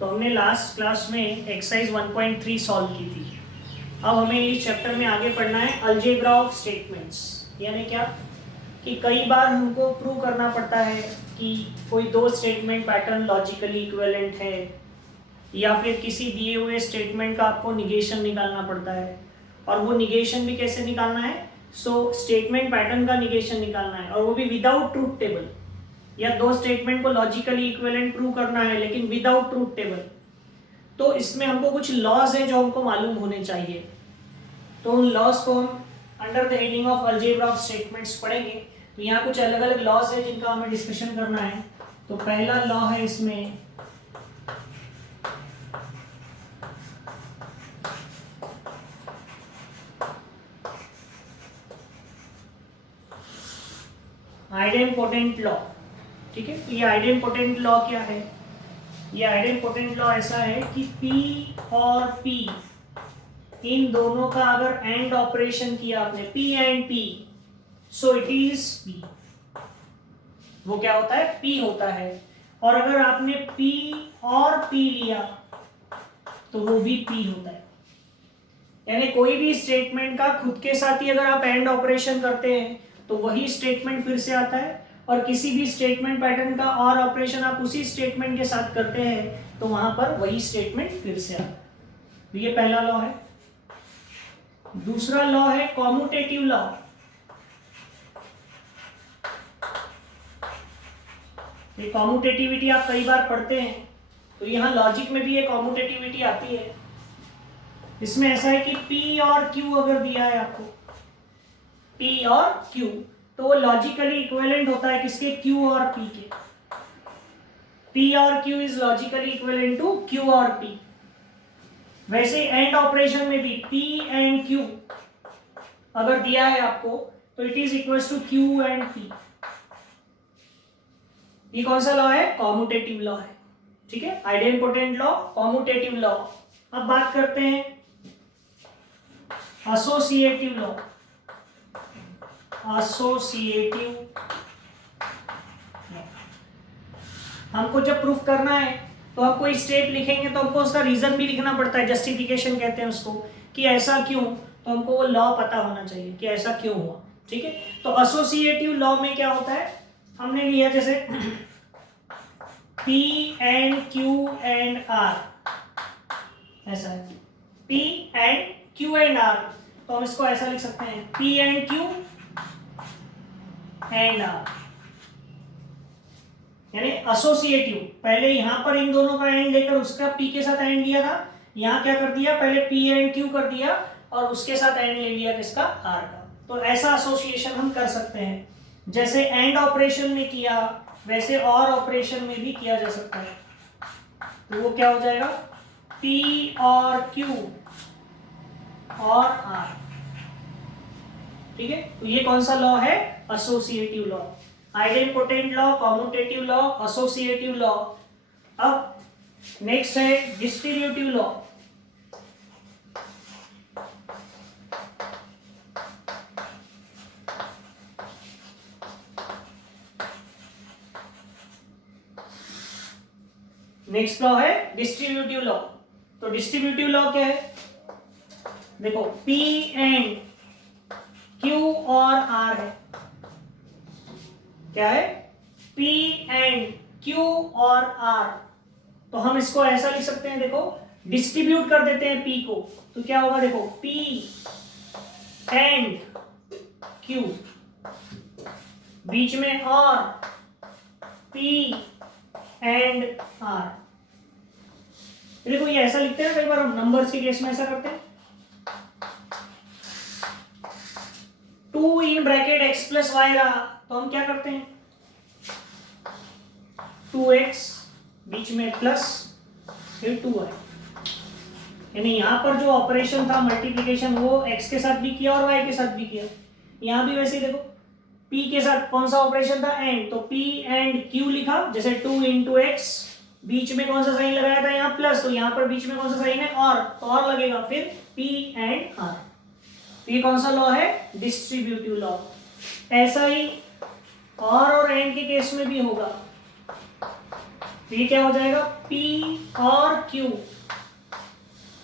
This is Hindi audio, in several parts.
तो हमने लास्ट क्लास में एक्सरसाइज 1.3 सॉल्व की थी। अब हमें इस चैप्टर में आगे पढ़ना है अलजेब्रा ऑफ स्टेटमेंट्स। यानी क्या कि कई बार हमको प्रूव करना पड़ता है कि कोई दो स्टेटमेंट पैटर्न लॉजिकली इक्विवेलेंट है, या फिर किसी दिए हुए स्टेटमेंट का आपको निगेशन निकालना पड़ता है। और वो निगेशन भी कैसे निकालना है? स्टेटमेंट पैटर्न का निगेशन निकालना है, और वो भी विदाउट ट्रूथ टेबल। या दो स्टेटमेंट को लॉजिकली इक्विवेलेंट प्रूव करना है लेकिन विदाउट ट्रूथ टेबल। तो इसमें हमको कुछ लॉज है जो हमको मालूम होने चाहिए। तो उन लॉज को हम under the heading of algebra of statements पढ़ेंगे। तो यहाँ कुछ अलग अलग लॉज है जिनका हमें डिस्कशन करना है। तो पहला लॉ है इसमें आइडेम्पोटेंट लॉ। ठीक है, तो ये आइडेम्पोटेंट लॉ क्या है? ये आइडेम्पोटेंट लॉ ऐसा है कि P और P इन दोनों का अगर एंड ऑपरेशन किया आपने, P and P, so it is P। वो क्या होता है? P होता है। और अगर आपने P और P लिया तो वो भी P होता है। यानी कोई भी स्टेटमेंट का खुद के साथ ही अगर आप एंड ऑपरेशन करते हैं तो वही स्टेटमेंट फिर से आता है, और किसी भी स्टेटमेंट पैटर्न का और ऑपरेशन आप उसी स्टेटमेंट के साथ करते हैं तो वहां पर वही स्टेटमेंट फिर से आता है। तो ये पहला लॉ है। दूसरा लॉ है कॉम्यूटेटिव लॉ। ये कॉम्यूटेटिविटी आप कई बार पढ़ते हैं, तो यहाँ लॉजिक में भी ये कॉम्यूटेटिविटी आती है। इसमें ऐसा है कि P और Q अगर दिया है आपको, P और Q, तो वो लॉजिकली इक्विवेलेंट होता है किसके? Q और P के। P और Q is logically equivalent to Q और P। वैसे एंड ऑपरेशन में भी P एंड Q अगर दिया है आपको तो it is equals to Q and P। ये कौन सा लॉ है? कॉम्यूटेटिव लॉ है। ठीक है, आइडेम्पोटेंट लॉ, कॉम्यूटेटिव लॉ। अब बात करते हैं एसोसिएटिव लॉ। एसोसिएटिव, हमको जब प्रूफ करना है तो हम कोई स्टेप लिखेंगे तो हमको उसका रीजन भी लिखना पड़ता है, जस्टिफिकेशन कहते हैं उसको, कि ऐसा क्यों। तो हमको वो लॉ पता होना चाहिए कि ऐसा क्यों हुआ। ठीक है, तो एसोसिएटिव लॉ में क्या होता है? हमने लिया जैसे P and Q and R, ऐसा है P and Q and R। तो हम इसको ऐसा लिख सकते हैं P and Q and R। यानी एसोसिएटिव, पहले यहां पर इन दोनों का एंड लेकर उसका P के साथ एंड लिया था, यहां क्या कर दिया? पहले P एंड Q कर दिया और उसके साथ एंड ले लिया किसका? R का। तो ऐसा एसोसिएशन हम कर सकते हैं। जैसे एंड ऑपरेशन में किया वैसे और ऑपरेशन में भी किया जा सकता है। तो वो क्या हो जाएगा? P और Q और R। ठीक है, तो ये कौन सा लॉ है? Associative law. Idempotent law, commutative law, associative law. अब नेक्स्ट है डिस्ट्रीब्यूटिव लॉ। नेक्स्ट लॉ है डिस्ट्रीब्यूटिव लॉ। तो डिस्ट्रीब्यूटिव लॉ क्या है? देखो P एंड Q और R है। क्या है? P एंड Q और R। तो हम इसको ऐसा लिख सकते हैं, देखो डिस्ट्रीब्यूट कर देते हैं P को, तो क्या होगा? देखो P एंड Q, बीच में और P एंड R। देखो ये ऐसा लिखते हैं, कई बार हम नंबर्स के केस में ऐसा करते हैं, 2 in bracket x plus y रहा तो हम क्या करते हैं? 2x बीच में प्लस फिर 2y। यानी यहां पर जो ऑपरेशन था मल्टीप्लिकेशन वो x के साथ भी किया और y के साथ भी किया। यहां भी वैसे देखो p के साथ कौन सा ऑपरेशन था? एंड। तो p एंड q लिखा, जैसे 2 इंटू एक्स, बीच में कौन सा साइन लगाया था? यहाँ प्लस, तो यहाँ पर बीच में कौन सा साइन है? और, तो और लगेगा, फिर p एंड r। ये कौन सा लॉ है? Distributive law. ऐसा ही और एंड के केस में भी होगा। तो ये क्या हो जाएगा, P और Q,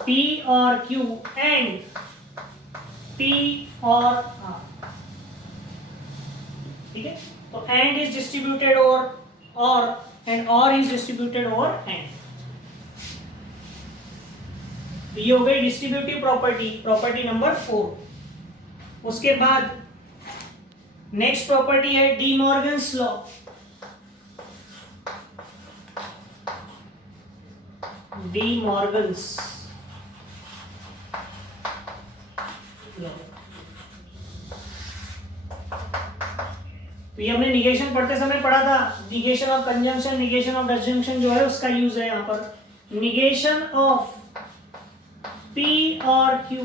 P और Q एंड P और R, ठीक है। तो एंड इज डिस्ट्रीब्यूटेड ओवर और एंड और इज डिस्ट्रीब्यूटेड ओवर एंड। ये हो गई डिस्ट्रीब्यूटिव प्रॉपर्टी, प्रॉपर्टी नंबर 4। उसके बाद नेक्स्ट प्रॉपर्टी है D Morgan's law. D Morgan's law, तो ये हमने निगेशन पढ़ते समय पढ़ा था। Negation of conjunction, negation of disjunction जो है उसका यूज है यहाँ पर। निगेशन ऑफ P और Q,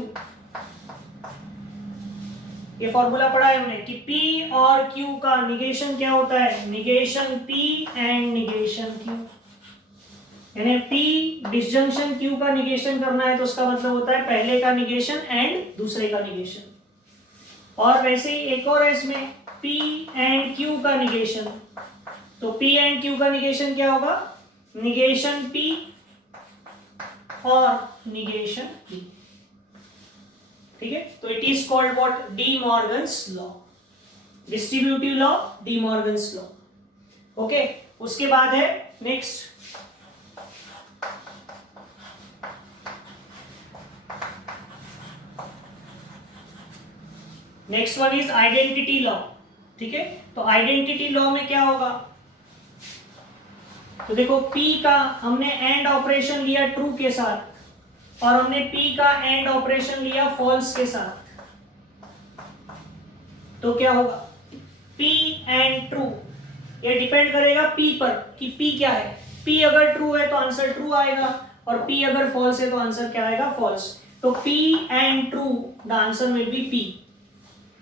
ये फॉर्मूला पढ़ा है हमने कि P और Q का निगेशन क्या होता है, negation P and negation Q। यानी P डिसजंक्शन Q का निगेशन करना है तो उसका मतलब होता है पहले का निगेशन एंड दूसरे का निगेशन। और वैसे ही एक और है इसमें P एंड Q का निगेशन, तो P एंड Q का निगेशन क्या होगा, निगेशन P और निगेशन P, ठीक है। तो it is called what, D Morgan's law, distributive law, D Morgan's law. Okay, उसके बाद है next one is identity law, ठीक है। तो आइडेंटिटी लॉ में क्या होगा, तो देखो P का हमने एंड ऑपरेशन लिया ट्रू के साथ और हमने P का एंड ऑपरेशन लिया फॉल्स के साथ, तो क्या होगा, P एंड ट्रू, ये डिपेंड करेगा P पर कि P क्या है। P अगर ट्रू है तो आंसर ट्रू आएगा और P अगर फॉल्स है तो आंसर क्या आएगा, फॉल्स। तो P and true, the answer will be P,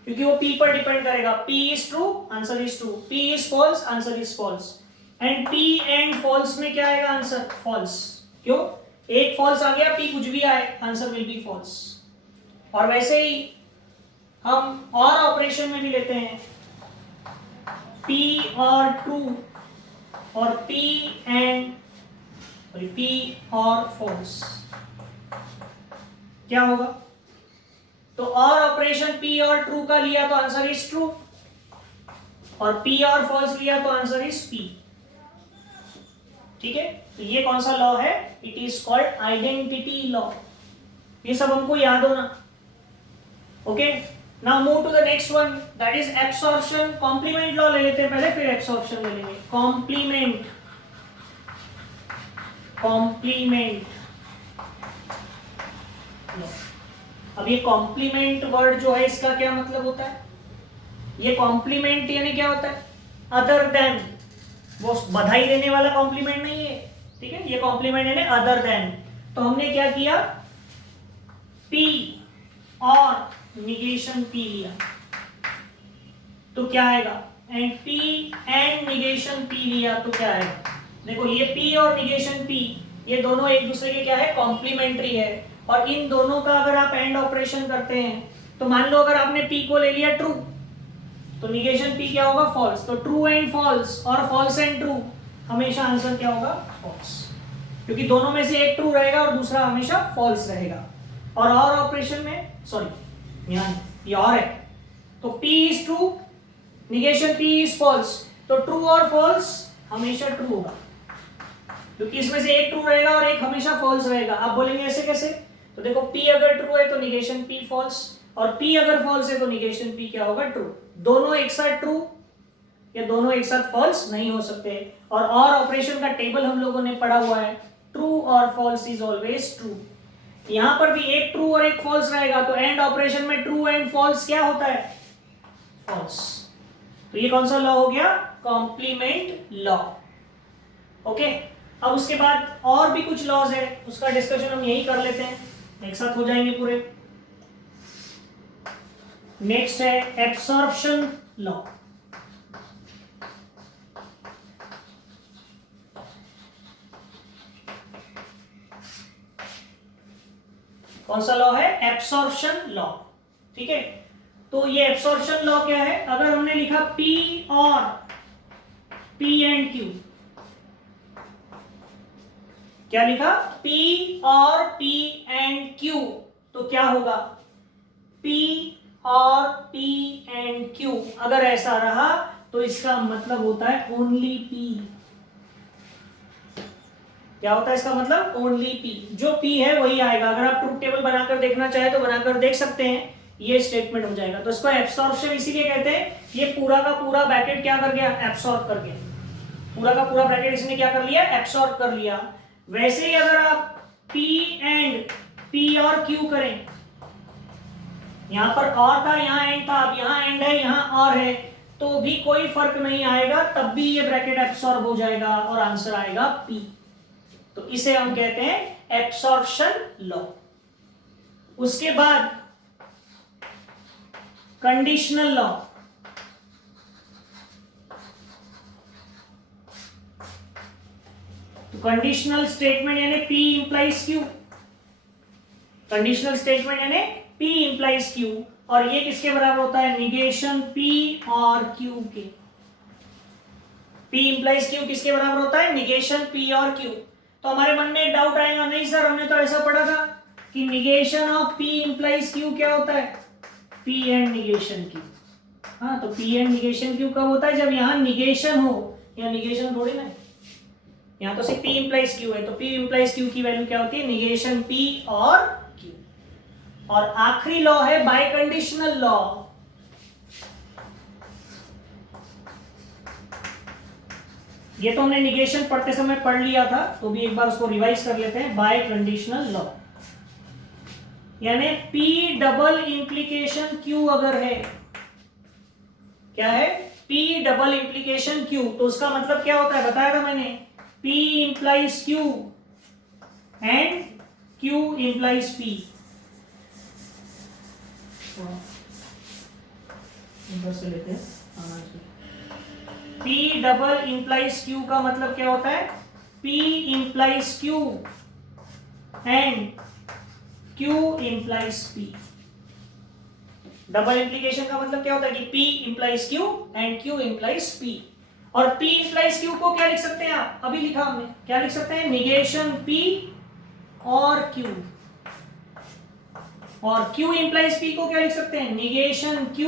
क्योंकि वो P पर डिपेंड करेगा। P is true, answer is true, P is false, answer is false. And P and false में क्या आएगा आंसर, फॉल्स। क्यों, एक फॉल्स आ गया, P कुछ भी आए, आंसर विल बी फॉल्स। और वैसे ही हम और ऑपरेशन में भी लेते हैं, P और ट्रू और P और फॉल्स, क्या होगा, तो और ऑपरेशन P और ट्रू का लिया तो आंसर इज ट्रू और P और फॉल्स लिया तो आंसर इज P, ठीक है। तो ये कौन सा लॉ है, it is called identity law. ये सब हमको याद होना। Okay, now move to the next one, that is absorption. Complement law ले लेते हैं पहले, फिर एब्सॉर्प्शन ले लेंगे। Complement law. अब ये कॉम्प्लीमेंट वर्ड जो है इसका क्या मतलब होता है, ये कॉम्प्लीमेंट यानी क्या होता है, अदर देन, वो बधाई देने वाला कॉम्प्लीमेंट नहीं है, ठीक है। ये कॉम्प्लीमेंट यानी अदर देन। तो हमने क्या किया, P और निगेशन P लिया तो क्या आएगा, and P and negation P लिया तो क्या आएगा। देखो ये P और निगेशन P ये दोनों एक दूसरे के क्या है, कॉम्प्लीमेंट्री है। और इन दोनों का अगर आप एंड ऑपरेशन करते हैं तो मान लो अगर आपने P को ले लिया ट्रू तो निगेशन P क्या होगा, फॉल्स। तो ट्रू एंड फॉल्स और फॉल्स एंड ट्रू, हमेशा आंसर क्या होगा, फॉल्स, क्योंकि दोनों में से एक ट्रू रहेगा और दूसरा हमेशा फॉल्स रहेगा। और ऑपरेशन में, सॉरी ये और है, तो P is true, negation P is false, तो ट्रू और फॉल्स हमेशा ट्रू होगा, क्योंकि इसमें से एक ट्रू रहेगा और एक हमेशा फॉल्स रहेगा। आप बोलेंगे ऐसे कैसे, तो देखो P अगर ट्रू है तो निगेशन P फॉल्स और P अगर फॉल्स है तो निगेशन P क्या होगा, ट्रू। दोनों एक साथ ट्रू या दोनों एक साथ फॉल्स नहीं हो सकते। और ऑपरेशन का टेबल हम लोगों ने पढ़ा हुआ है, ट्रू और फॉल्स इज ऑलवेज ट्रू। यहां पर भी एक ट्रू और एक फॉल्स रहेगा, तो एंड ऑपरेशन में ट्रू एंड फॉल्स क्या होता है, फॉल्स। तो ये कौन सा लॉ हो गया, कॉम्प्लीमेंट लॉ। ओके, अब उसके बाद और भी कुछ लॉज है, उसका डिस्कशन हम यही कर लेते हैं, एक साथ हो जाएंगे पूरे। नेक्स्ट है एब्सॉर्प्शन लॉ। कौन सा लॉ है, एब्सॉर्प्शन लॉ, ठीक है। तो ये एब्सॉर्प्शन लॉ क्या है, अगर हमने लिखा P और P एंड Q, क्या लिखा, P और P एंड Q, तो क्या होगा P और P एंड Q, अगर ऐसा रहा तो इसका मतलब होता है ओनली P। क्या होता है इसका मतलब, ओनली P, जो P है वही आएगा। अगर आप ट्रूथ टेबल बनाकर देखना चाहे तो बनाकर देख सकते हैं, ये स्टेटमेंट हो जाएगा। तो इसको एब्सॉर्प्शन इसीलिए कहते हैं, ये पूरा का पूरा ब्रैकेट क्या कर गया, एब्सॉर्ब कर गया, पूरा का पूरा ब्रैकेट इसने क्या कर लिया, एब्सॉर्ब कर लिया। वैसे ही अगर आप P एंड P और Q करें, यहां पर और था, यहां एंड था, अब यहां एंड है, यहां और है, तो भी कोई फर्क नहीं आएगा, तब भी ये ब्रैकेट एब्सॉर्ब हो जाएगा और आंसर आएगा P। तो इसे हम कहते हैं एब्सॉर्प्शन लॉ। उसके बाद कंडीशनल लॉ। तो कंडीशनल स्टेटमेंट यानी P implies Q, conditional statement यानी P इंप्लाइज Q, और ये किसके बराबर होता है, निगेशन P और Q के। P इंप्लाइज Q किसके बराबर होता है, निगेशन P और Q। तो हमारे मन में एक डाउट आएगा, नहीं सर हमने तो ऐसा पढ़ा था कि negation of P implies Q क्या होता है, P एंड निगेशन Q। हाँ, तो P एंड निगेशन Q कब होता है, जब यहाँ निगेशन हो, या निगेशन थोड़ी ना, यहाँ तो सिर्फ P इंप्लाइज Q है, तो P इंप्लाइज Q की वैल्यू क्या होती है, निगेशन P और Q। और आखिरी लॉ है बाय कंडीशनल लॉ। ये तो हमने निगेशन पढ़ते समय पढ़ लिया था, तो भी एक बार उसको रिवाइज कर लेते हैं। बाय कंडीशनल लॉ यानी P डबल इंप्लीकेशन Q अगर है, क्या है, P डबल इंप्लीकेशन Q, तो उसका मतलब क्या होता है, बताया था मैंने, P implies Q and Q implies P। इधर से लेते हैं, P डबल इंप्लाइज Q का मतलब क्या होता है, P implies Q and Q implies P। Double implication का मतलब क्या होता है कि P implies Q and Q implies P। और P इंप्लाइज Q को क्या लिख सकते हैं आप, अभी लिखा हमने, क्या लिख सकते हैं, निगेशन P और Q। और Q इंप्लाइज P को क्या लिख सकते हैं, निगेशन Q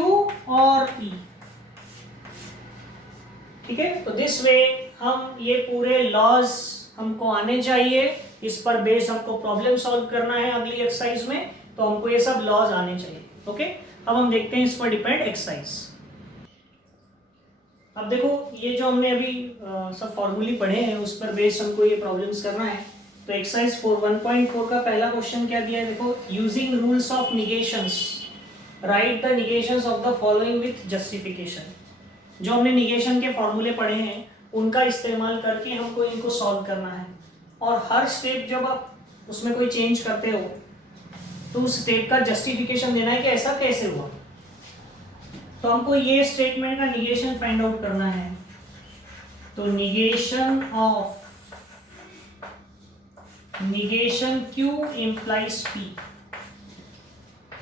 और P। ठीक है, तो दिस वे हम ये पूरे लॉज हमको आने चाहिए, इस पर बेस्ड हमको प्रॉब्लम सॉल्व करना है अगली एक्सरसाइज में, तो हमको ये सब लॉज आने चाहिए। ओके, अब हम देखते हैं इस पर डिपेंड एक्सरसाइज। अब देखो, ये जो हमने अभी सब फॉर्मूले पढ़े हैं उस पर बेस्ड हमको ये प्रॉब्लम्स करना है। तो एक्सरसाइज 1.4 का पहला क्वेश्चन क्या दिया है, देखो, using rules of negations write the negations of the following with justification. जो हमने निगेशन के फॉर्मूले पढ़े हैं उनका इस्तेमाल करके हमको इनको सॉल्व करना है, और हर स्टेप जब आप उसमें कोई चेंज करते हो तो उस स्टेप का जस्टिफिकेशन देना है कि ऐसा कैसे हुआ। तो हमको ये स्टेटमेंट का निगेशन फाइंड आउट करना है। तो negation of negation Q implies P,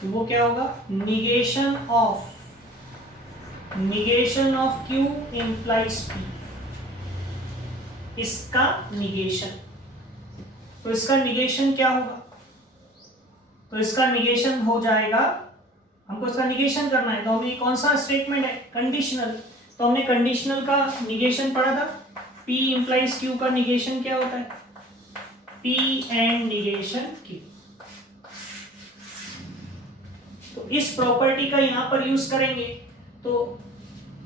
वो क्या होगा, negation of Q implies P, इसका निगेशन। तो इसका निगेशन क्या होगा, तो इसका निगेशन हो जाएगा, हमको इसका निगेशन करना है, तो हमें कौन सा स्टेटमेंट है, कंडीशनल। तो हमने कंडीशनल का निगेशन पढ़ा था, P इंप्लाइज Q का निगेशन क्या होता है, P एंड निगेशन Q। तो इस प्रॉपर्टी का यहां पर यूज करेंगे। तो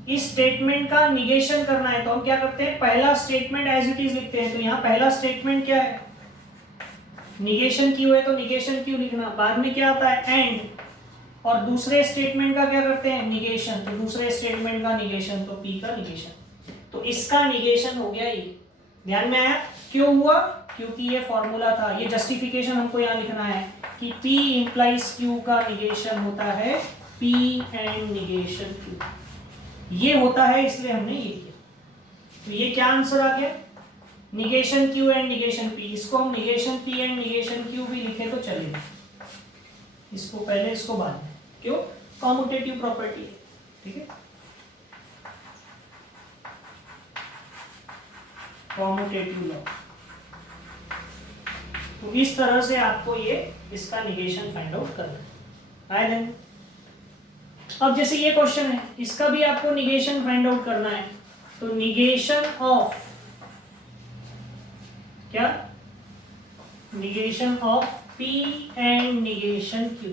इस स्टेटमेंट का निगेशन करना है, तो हम क्या करते हैं, पहला स्टेटमेंट एज इट इज लिखते हैं। तो यहाँ पहला स्टेटमेंट क्या है, निगेशन Q है, तो निगेशन Q लिखना, बाद में क्या आता है, एंड, और दूसरे स्टेटमेंट का क्या करते हैं, निगेशन, तो दूसरे स्टेटमेंट का निगेशन, तो P का निगेशन। तो इसका निगेशन हो गया ये, ध्यान में आया, क्यों हुआ, क्योंकि ये फॉर्मूला था। ये जस्टिफिकेशन हमको यहाँ लिखना है कि P इंप्लाइज Q का निगेशन होता है P एंड निगेशन Q, ये होता है, इसलिए हमने ये किया। तो ये क्या आंसर आ गया, negation Q and negation P। इसको हम negation P and negation Q भी लिखे तो चलेगा, इसको पहले इसको बाद में, क्यों, कॉम्यूटेटिव प्रॉपर्टी है। ठीक है, कॉम्यूटेटिव लॉ। तो इस तरह से आपको ये इसका निगेशन फाइंड आउट करना है। देन अब जैसे ये क्वेश्चन है, इसका भी आपको निगेशन फाइंड आउट करना है। तो निगेशन ऑफ क्या, negation of P and negation Q,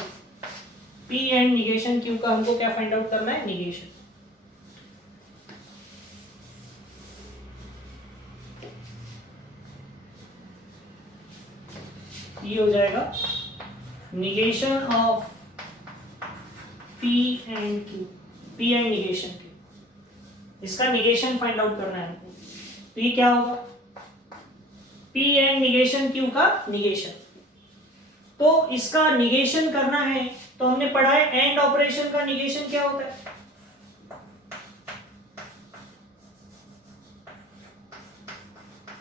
P and negation Q का हमको क्या फाइंड आउट करना है, निगेशन। ये हो जाएगा negation of P and Q, P and negation Q, इसका निगेशन फाइंड आउट करना है हमको। तो ये क्या होगा, P एंड निगेशन Q का निगेशन। तो इसका निगेशन करना है तो हमने पढ़ा है एंड ऑपरेशन का निगेशन क्या होता है,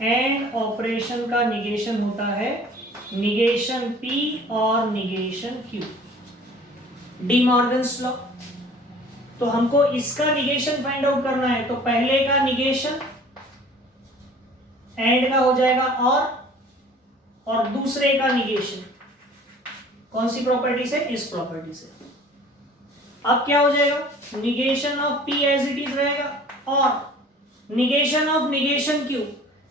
एंड ऑपरेशन का निगेशन होता है निगेशन P और negation Q, D Morgan's law. तो हमको इसका निगेशन फाइंड आउट करना है, तो पहले का निगेशन एंड का हो जाएगा और दूसरे का निगेशन कौन सी प्रॉपर्टी से, इस प्रॉपर्टी से। अब क्या हो जाएगा, negation of P as it is रहेगा और निगेशन ऑफ निगेशन Q।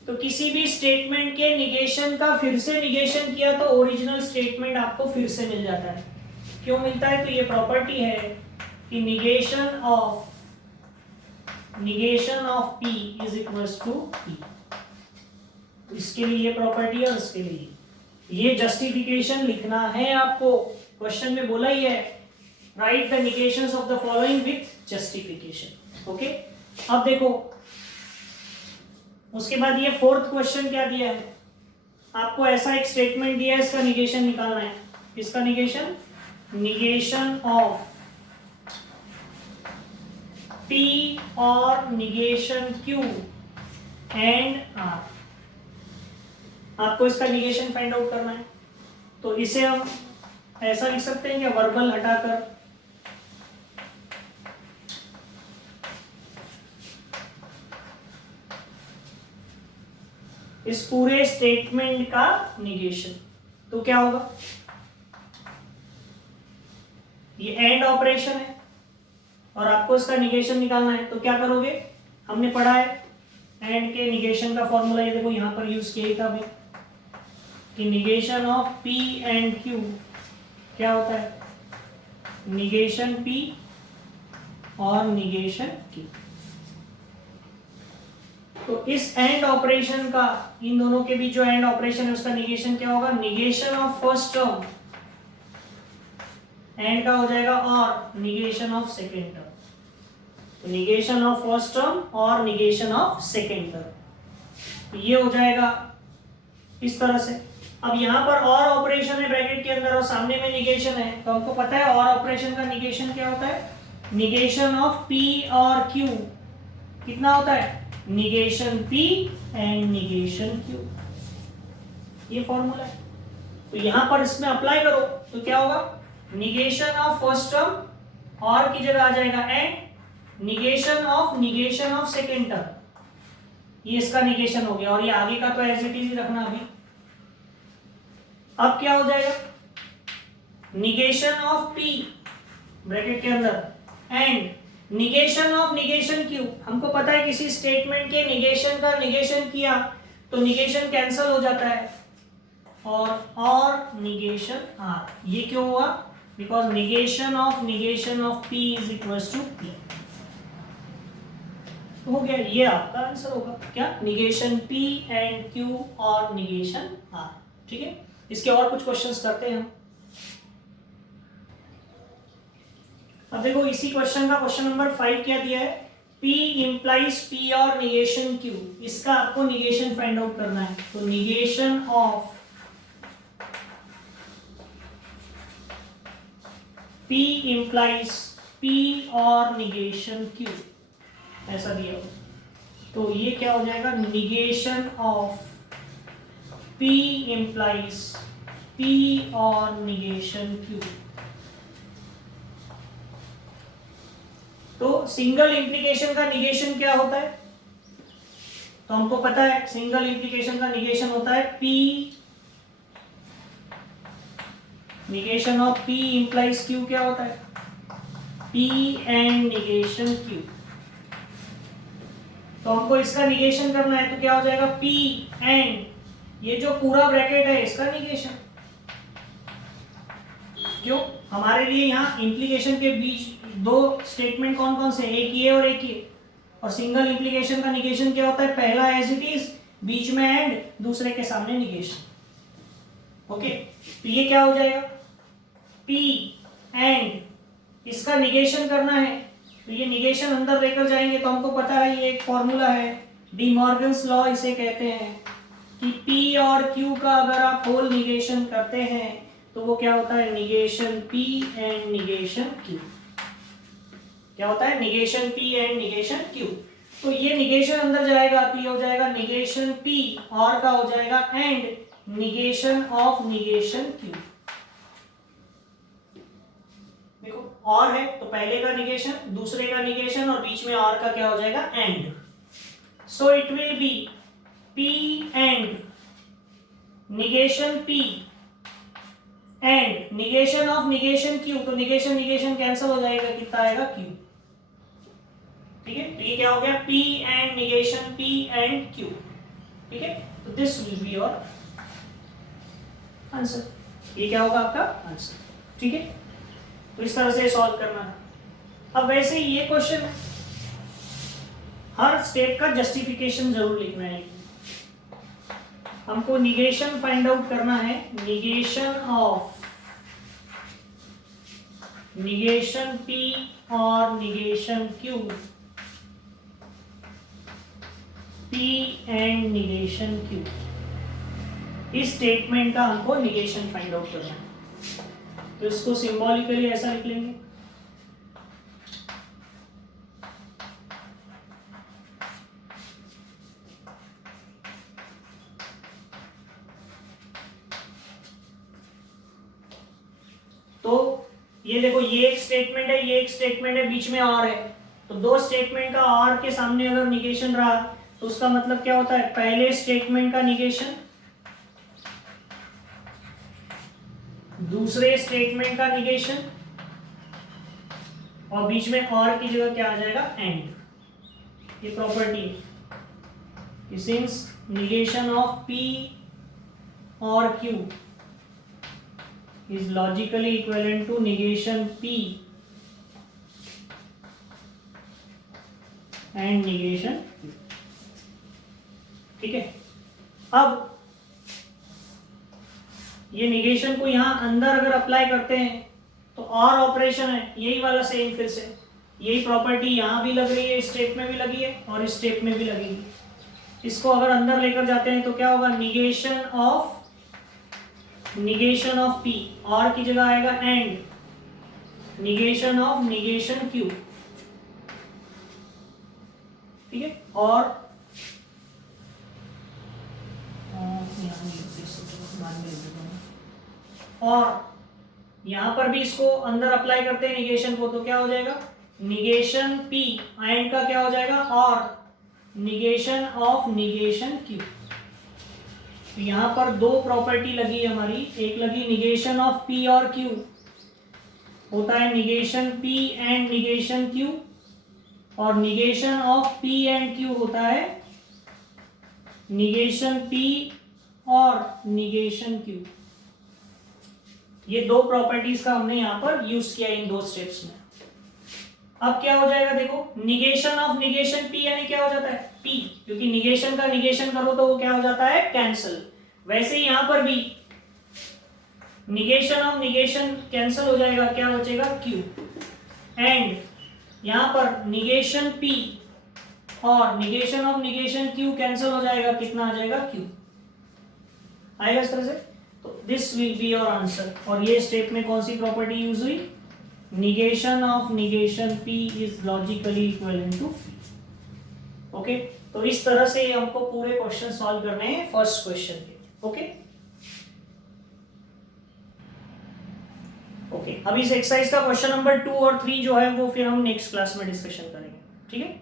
तो किसी भी स्टेटमेंट के निगेशन का फिर से निगेशन किया तो ओरिजिनल स्टेटमेंट आपको फिर से मिल जाता है। क्यों मिलता है, तो ये प्रॉपर्टी है कि negation of P is equals to P। इसके लिए ये प्रॉपर्टी है और इसके लिए ये जस्टिफिकेशन लिखना है आपको। क्वेश्चन में बोला ही है, write the negations of the following with justification. Okay, अब देखो उसके बाद ये फोर्थ क्वेश्चन क्या दिया है आपको, ऐसा एक स्टेटमेंट दिया है, इसका निगेशन निकालना है। इसका निगेशन, निगेशन ऑफ P और निगेशन Q एंड R, आपको इसका निगेशन फाइंड आउट करना है। तो इसे हम ऐसा लिख सकते हैं कि वर्बल हटाकर इस पूरे स्टेटमेंट का निगेशन। तो क्या होगा, ये एंड ऑपरेशन है और आपको इसका निगेशन निकालना है। तो क्या करोगे, हमने पढ़ा है एंड के निगेशन का फॉर्मूला, ये देखो यहां पर यूज किया था मैं कि negation of P and Q क्या होता है, निगेशन P और निगेशन Q। तो इस एंड ऑपरेशन का, इन दोनों के बीच जो एंड ऑपरेशन है उसका निगेशन क्या होगा, negation of first term and का हो जाएगा और निगेशन ऑफ सेकेंड टर्म। तो निगेशन ऑफ फर्स्ट टर्म और निगेशन ऑफ सेकेंड टर्म, ये हो जाएगा इस तरह से। अब यहाँ पर और ऑपरेशन है ब्रैकेट के अंदर और सामने में निगेशन है, तो हमको पता है और ऑपरेशन का निगेशन क्या होता है, निगेशन ऑफ P और Q कितना होता है, negation P and negation Q। ये फॉर्मूला है। तो यहां पर इसमें अप्लाई करो तो क्या होगा, निगेशन ऑफ फर्स्ट टर्म और की जगह आ जाएगा and negation of second term, ये इसका निगेशन हो गया। और ये आगे का तो एज इट इज ही रखना अभी। अब क्या हो जाएगा, निगेशन ऑफ P ब्रैकेट के अंदर and negation of negation Q। हमको पता है किसी स्टेटमेंट के निगेशन का निगेशन किया तो निगेशन कैंसिल हो जाता है और निगेशन R। ये क्यों हुआ, because negation of P is equals to P। हो गया, ये आपका आंसर होगा क्या, निगेशन P एंड Q और निगेशन R। ठीक है, इसके और कुछ क्वेश्चंस करते हैं हम। अब देखो इसी क्वेश्चन का क्वेश्चन नंबर 5 क्या दिया है, P इंप्लाइज P और निगेशन Q, इसका आपको निगेशन फाइंड आउट करना है। तो negation of P implies P और निगेशन Q ऐसा दिया हो, तो ये क्या हो जाएगा, negation of P implies P और निगेशन Q। तो सिंगल इंप्लीकेशन का निगेशन क्या होता है, तो हमको पता है सिंगल इंप्लीकेशन का निगेशन होता है P negation of P implies Q क्या होता है? P and negation Q। तो हमको इसका निगेशन करना है तो क्या हो जाएगा? P एंड ये जो पूरा ब्रैकेट है इसका निगेशन। क्यों? हमारे लिए यहाँ इंप्लीकेशन के बीच दो स्टेटमेंट कौन कौन से? एक ये और एक ये। और सिंगल इंप्लीकेशन का निगेशन क्या होता है? पहला एज इट इज, बीच में एंड, दूसरे के सामने निगेशन। ओके, तो ये क्या हो जाएगा? P एंड इसका निगेशन करना है तो ये निगेशन अंदर लेकर जाएंगे तो हमको पता है ये एक फॉर्मूला है, डी मॉर्गन्स लॉ इसे कहते हैं कि P और Q का अगर आप होल निगेशन करते हैं तो वो क्या होता है? Negation P and negation Q। क्या होता है? Negation P and negation Q। तो ये निगेशन अंदर जाएगा तो ये हो जाएगा निगेशन P और का हो जाएगा and negation of negation Q। देखो और है तो पहले का निगेशन, दूसरे का निगेशन और बीच में और का क्या हो जाएगा? And. So it will be P and negation P and negation of negation Q। तो निगेशन निगेशन कैंसिल हो जाएगा, कितना आएगा? Q। ठीक है, तो ये क्या हो गया? P and negation P and Q। ठीक है, तो this will be your answer. ये क्या होगा आपका आंसर? ठीक है, तो इस तरह से सॉल्व करना है। अब वैसे ही ये क्वेश्चन हर स्टेप का जस्टिफिकेशन जरूर लिखना है। हमको निगेशन फाइंड आउट करना है, निगेशन ऑफ निगेशन P और negation Q, P and negation Q। इस स्टेटमेंट का हमको निगेशन फाइंड आउट करना है तो इसको सिंबॉलिकली ऐसा लिख लेंगे। तो ये देखो, ये एक स्टेटमेंट है, ये एक स्टेटमेंट है, बीच में और है। तो दो स्टेटमेंट का और के सामने अगर निगेशन रहा तो उसका मतलब क्या होता है? पहले स्टेटमेंट का निगेशन, दूसरे स्टेटमेंट का निगेशन और बीच में और की जगह क्या आ जाएगा? एंड। ये प्रॉपर्टी है। सिंस निगेशन ऑफ P और Q is logically equivalent to negation P and negation Q। ठीक है, अब ये निगेशन को यहां अंदर अगर अप्लाई करते हैं तो और ऑपरेशन है यही वाला सेम, फिर से यही प्रॉपर्टी यहां भी लग रही है, इस स्टेप में भी लगी है और इस स्टेप में भी लगेगी। इसको अगर अंदर लेकर जाते हैं तो क्या होगा? निगेशन ऑफ P और की जगह आएगा and negation of negation Q। ठीक है, और यहां पर भी इसको अंदर अप्लाई करते हैं निगेशन को तो क्या हो जाएगा? निगेशन P एंड का क्या हो जाएगा? और निगेशन ऑफ निगेशन Q। तो यहां पर दो प्रॉपर्टी लगी हमारी, एक लगी निगेशन ऑफ P और Q होता है negation P and negation Q, और negation of P and Q होता है निगेशन P और निगेशन Q। ये दो प्रॉपर्टीज का हमने यहां पर यूज किया इन दो स्टेप्स में। अब क्या हो जाएगा? देखो, निगेशन ऑफ निगेशन P यानी क्या हो जाता है? P, क्योंकि निगेशन का निगेशन करो तो वो क्या हो जाता है? कैंसिल। वैसे ही यहां पर भी निगेशन ऑफ निगेशन कैंसिल हो जाएगा, क्या बचेगा? Q। एंड यहां पर निगेशन P और negation of negation Q cancel हो जाएगा, कितना आ जाएगा? Q आएगा इस तरह से। तो this will be your answer. और ये स्टेप में कौन सी प्रॉपर्टी यूज हुई? Negation of negation P is logically equivalent to P। Okay, तो इस तरह से हमको पूरे क्वेश्चन सॉल्व करने हैं फर्स्ट क्वेश्चन के। ओके ओके, अभी इस एक्सरसाइज का क्वेश्चन नंबर 2 और 3 जो है वो फिर हम नेक्स्ट क्लास में डिस्कशन करेंगे। ठीक है।